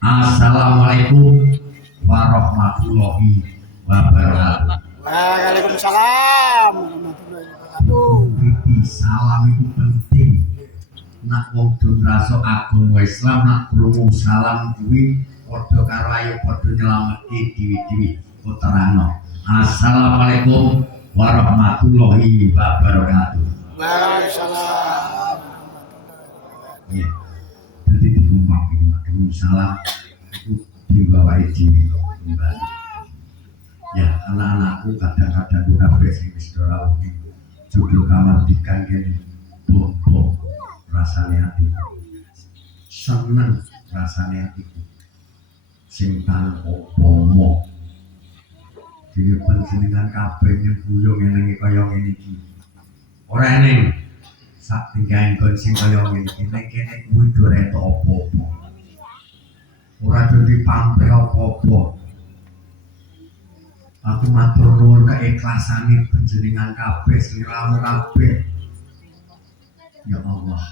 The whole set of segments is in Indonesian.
Assalamualaikum warahmatullahi wabarakatuh. Waalaikumsalam warahmatullahi wabarakatuh. Salam itu penting. Nak wong do ngrasa agama Islam nak krungu salam kuwi padha karo ayo padha nyelametke dhewe-dhewe uterano. Assalamualaikum warahmatullahi wabarakatuh. Waalaikumsalam. Ya. Jadi dikumpulkan nak salam itu dibawa dhewe kembali. Ya, anak-anakku kadang-kadang udah besing wis ora wong judul kamar dikangge bobo rasane ati. Seneng rasane atiku. Sing tan opomo. Dene panjenengan kabeh nyembuyo ngene kaya ngene iki. Ora eneng sak tinggahan kon sing kaya ngene iki nek kene kuwi do retok apa-apa. Ora dadi pamrih apa-apa. Aku matur nuwun keikhlasan panjenengan kabeh sliramu kabeh. Ya Allah,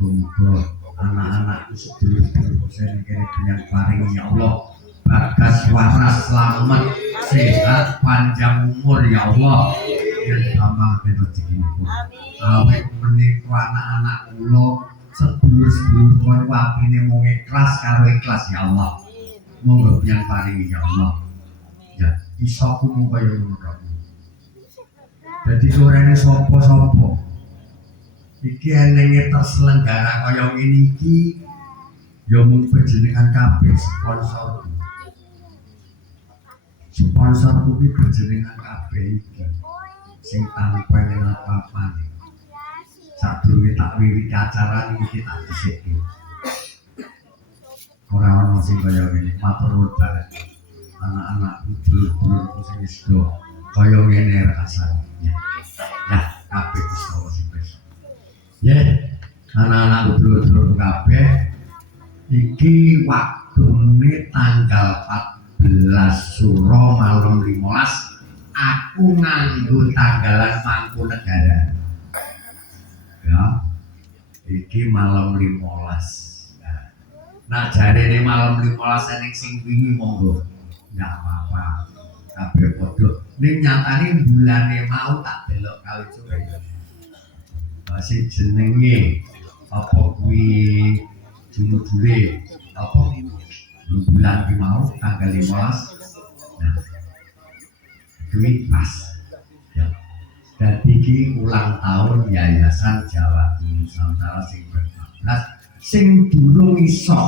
muga-muga anak-anakku sedulur-sedulur sing kene dengan paring ya Allah. Bagas waras selamat sehat panjang umur ya Allah. Yang tambah rezekipun. Awet menika anak-anak kula sedulur-sedulur kula wapine mung ikhlas karo ikhlas ya Allah. Monggo yang paring ya Allah. Ya, isaku mung kaya ngono kae. Dadi sorene sapa-sapa. Iki enenge terselenggara kaya ngene iki ya mung panjenengan kabeh sponsor. Sponsor kuwi panjenengan kabeh iki. Sing tanpa yen apa-apa. Sadurunge tak wiwiti acara iki tak dhisike. Ora ono sing kaya ngene, matur nuwun banget. Anak-anak dulur-dulurku sing wis do kaya ngene rasane. Ya, kabeh wis sing besok. Ya, anak-anak dulur-dulurku kabeh iki waktune tanggal 14 Suro malam 15 aku nganggo tanggalan Mangkunegara. Ya, iki malam 15. Nah, jarene malam 15 ning sing wingi monggo. Nggak apa-apa, kabeh padha. Ning nyatane bulane mau tak delok kali coba. Masih jenenge apa kuwi jumudure apa bulan ki mau tanggal 15. Nah, kuwi pas. Ya. Dadi iki ulang tahun Yayasan Jawa Nusantara sing ke-14 sing durung iso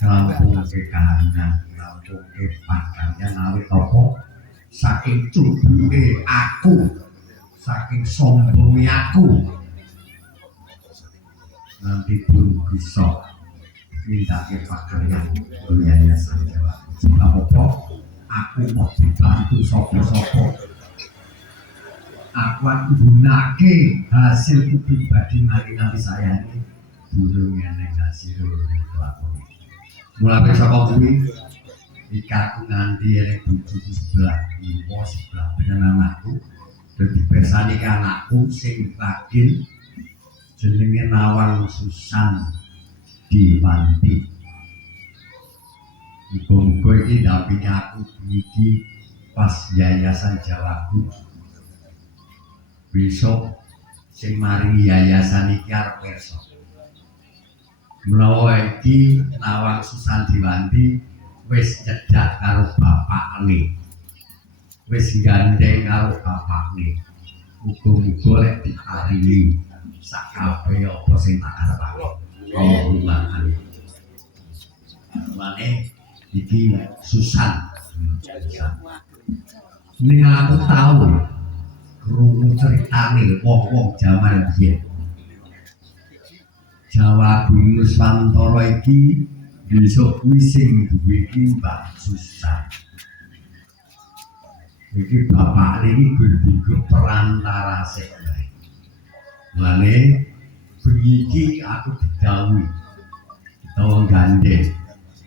kampung ke kahanan, kampung ke pakaryan awit apa saking cubuke aku, saking sombonge aku nanti durung bisa nindakake pakaryan Yayasan Jawa. Apa aku mau dibantu sapa-sapa. Aku gunake hasil pribadi mari nanti saya ini durung eneng hasil lakon. Mulai saka kuwi ikaku nganti arek bojoku sebelah iwo sebelah dengan anakku dadi bersani ke anakku sing ragil jenenge Nawang Susan Diwanti. Muga-muga iki ndampingi aku iki pas Yayasan Jawaku. Besok sing maringi yayasan iki arep pirsa. Menawa iki Nawang Susan Diwanti wis nyedak karo bapakne. Wis gandeng karo bapakne. Muga-muga lek diparingi sak kabeh apa sing tak arepake. Allahumma Mane iki Susan. Ning aku tahu krungu ceritane wong-wong jaman biyen. Jawa Nusantara iki besok kuwi sing duwe iki Mbak Susan. Iki bapak iki gur perantara sik wae. Mane bengi iki aku didhawuhi utawa gandeng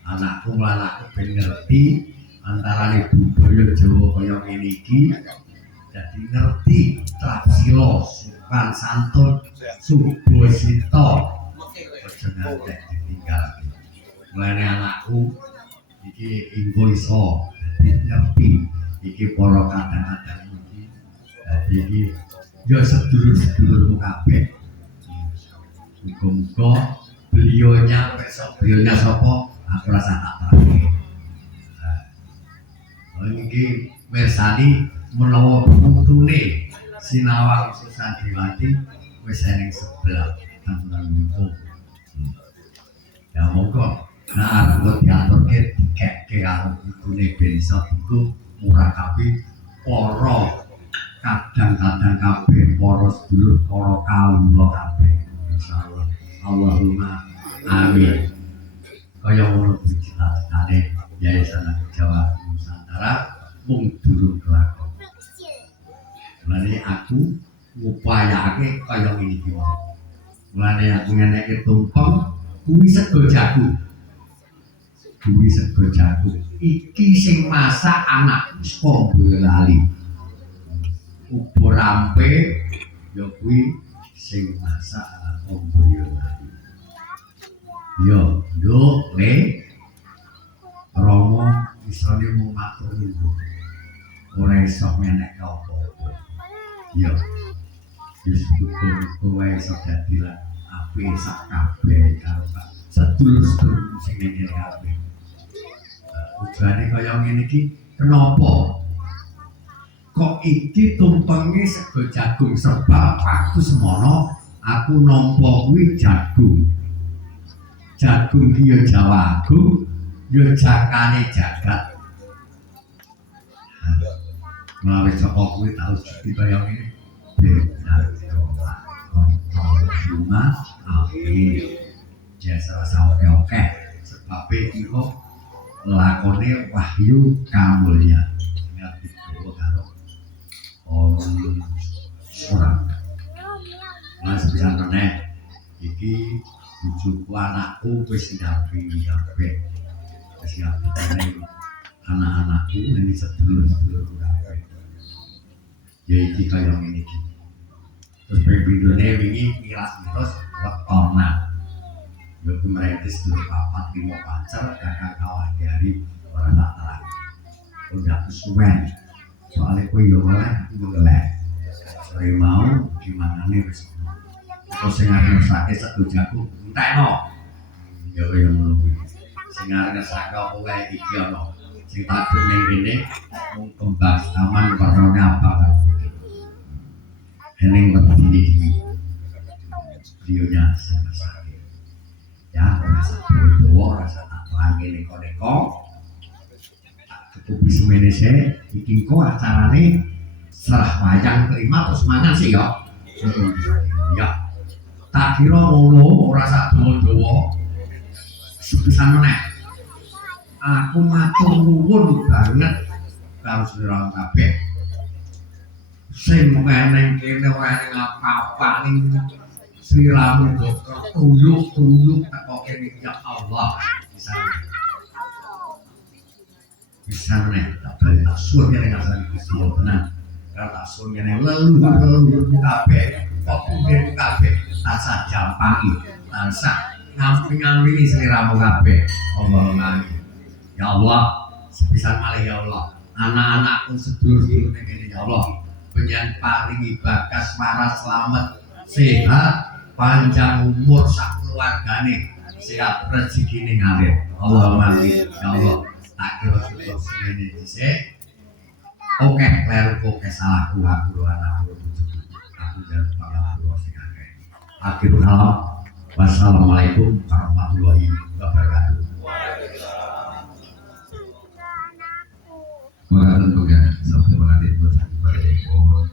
anakku lan anakku ben ngerti antarane budaya Jawa kaya ngene iki jadi ngerti trapsilo sopan santun subosito aja ngantek ditinggal mulane anakku iki inggo iso dadi ngerti iki para kadang-kadang iki dadi iki ya sedulur-sedulurmu kabeh muga-muga beliaunya besok beliaunya sapa aku rasa tak tahu ini mirsani menawa putune sinawang Susandiwati wis eneng sebelah tenan niku ya monggo nah aku diaturke dikekke karo putune ben iso iku murakabi para kadang-kadang kabeh para sedulur para kawula kabeh insyaallah Allahumma amin kaya ngono cita-citane Yayasan Jawa Nusantara mung durung kelakon mulane aku ngupayake kaya ngene iki wae mulane aku ngeneke tumpeng kuwi sego jagung iki sing masak anakku saka Boyolali ubur ampe ya kuwi sing masak anakku Boyolali yo nduk le Romo isone mung matur nuwun ora iso menek apa-apa yo wis kowe iso dadi lah apik sak kabeh karo sedulur-sedulur sing ngene kabeh tujuane kaya ngene iki kenapa kok iki tumpenge sego jagung sebab aku semono aku nampa kuwi jagung ki ya Jawa Agung ya jakane jagat melalui saka kuwi tau kaya ngene benar cuma api jasa oke sebab iki kok lakone Wahyu Kamulya ngerti karo surat mas bisa meneh iki bujuku anakku wis ndampingi kabeh wis ndampingi anak-anakku ini sedulur-sedulur kabeh ya iki kaya ngene iki terus pindhone wingi miras-miras wetona yo kemretes sedulur papat limo pacar kakak kawan dari ora tak terang udah kesuwen soalnya kowe yo oleh aku oleh sore mau gimana nih wis terus sing arep sakit sego jagung entekno ya kaya ngono kuwi sing arep sakit kowe iki ono sing tak ning kene mung kembang aman warnane apa eneng wedi dionya sing sakit ya rasa bodoh rasa tak lange neko-neko cukup bisa menese iki kok acarane serah wayang terima terus mangan sih ya ya tak kira ngono ora sak dawa-dawa sepisan meneh aku matur nuwun banget karo sedherek kabeh sing meneng kene ora eneng apa-apa ning sliramu dokter tuyuk teko kene ya Allah bisa meneh tak bali suwe nek asal Gusti tenan karo tak suwe nek leluhur kabeh kok mungkin kabeh tansah jampangi tansah ngamping-ngampingi sliramu kabeh Allahumma ya Allah sepisan malih ya Allah anak-anakku sedulur-sedulur ning kene ya Allah penyen paringi bagas waras slamet sehat panjang umur sak keluargane sehat rezekine ngalir Allahumma amin ya Allah tak kira cukup semene dhisik oke kleru oke salahku aku anakku aku jan pangapura sing akeh akhirul kalam wassalamualaikum warahmatullahi wabarakatuh. Makanan pegang sampai mengalir buat pada ekor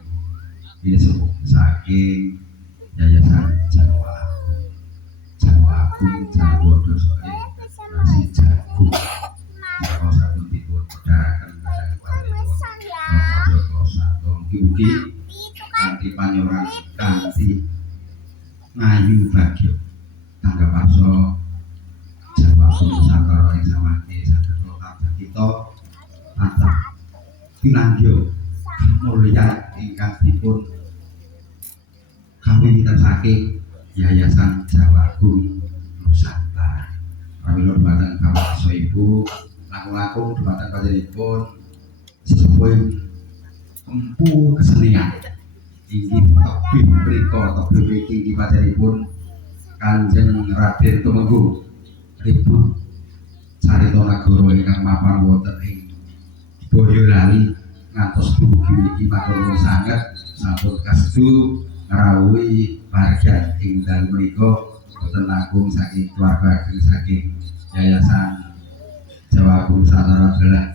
ini semua saking yayasan Jawa Agung Jawa Dosone nasi jagung kalau satu tidur pedagang pada kepala kosa ugi kanti panyoran kanti ngayu bagyo tangga parso Jawa Agung Nusantara yang sama saged lokal kita atap pinanggio kamulyan ingkang dipun kawiwitan saking Yayasan Jawa Agung Nusantara. Pramila dumateng Bapak Ibu langkung-langkung dumateng panjenenganipun sesepuh empu kesenian inggih tebih mriku tebih mriki inggih panjenenganipun Kanjeng Raden Tumenggung Ribut Carita Nagara ingkang mapan wonten ing Boyolali ngantos dumugi mriki matur sanget sampun kasedu ngrawuhi warga ing dalem menika boten langkung saking keluarga saking Yayasan Jawa Agung Nusantara adalah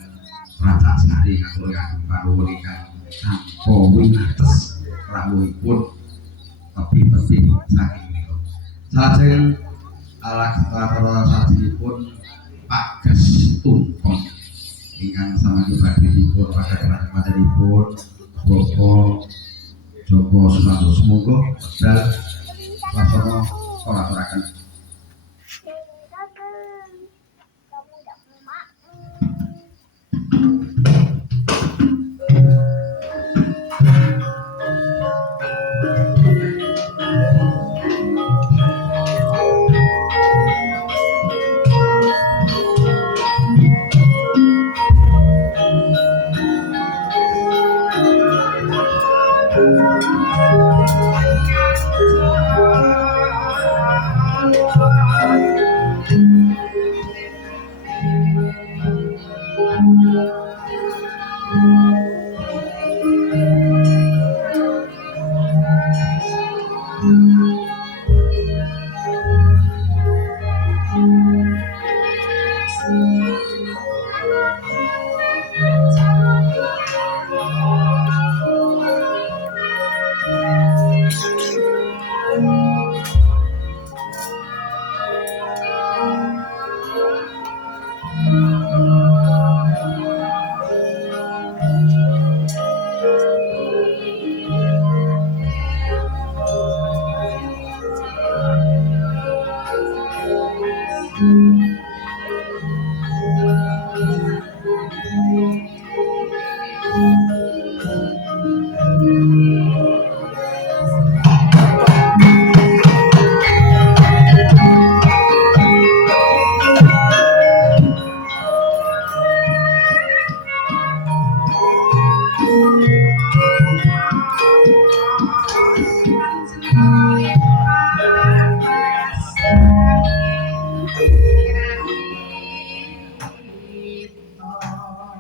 Racak Sari ngatur kagem panuwun ingkang nampa winates rawuhipun tebih-tebih saking menika. Salajeng alat-alat sajipun Pak Gas Tumpeng ingkang samangke badhe dipun padhanipun Bapak Joko Susanto semoga wekdal wasana salaturaken.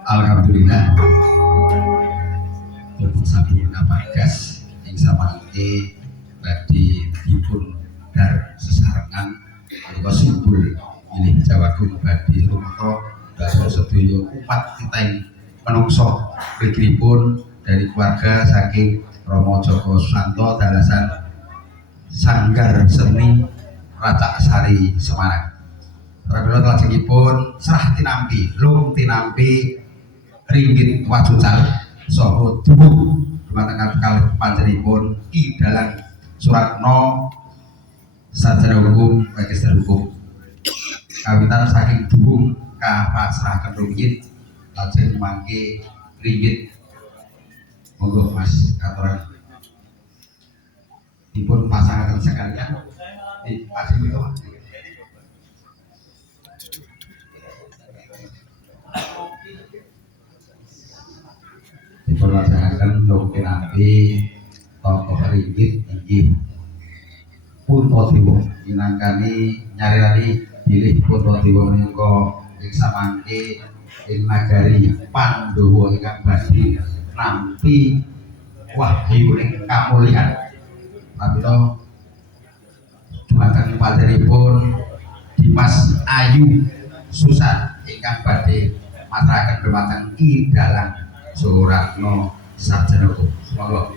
Alhamdulillah pun sampun Gas ing samangke badhe dipun dar sesarengan menika simbol milih Jawa Agung badhe rumangsa dhateng sedaya umat kita menungso mrikipun dari keluarga saking Romo Joko Susanto dalasan Sanggar Seni Racak Sari Semarang. Pramila lajengipun serah tinampi lung tinampi ringgit wajucal saha duwung dumateng kalih panjenenganipun Ki Dalang Suratno sarjana hukum magister hukum kawitan saking duwung kapasrahaken ringgit lajeng mangke ringgit. Monggo Mas katuran dipun pasangaken sekalian di pasir itu. Diperlaksanakan mungkin nanti tokoh ringgit inggih Puntadewa minangkani nyarirani bilih Puntadewa menika ing samangke ing nagari Pandhawa ingkang badhe nampi wahyuning kamulyan. Pramila dumateng panjenenganipun Dimas Ayu Susan ingkang badhe maturaken dhumateng Ki Dalang Suratno sarjana hukum. Semoga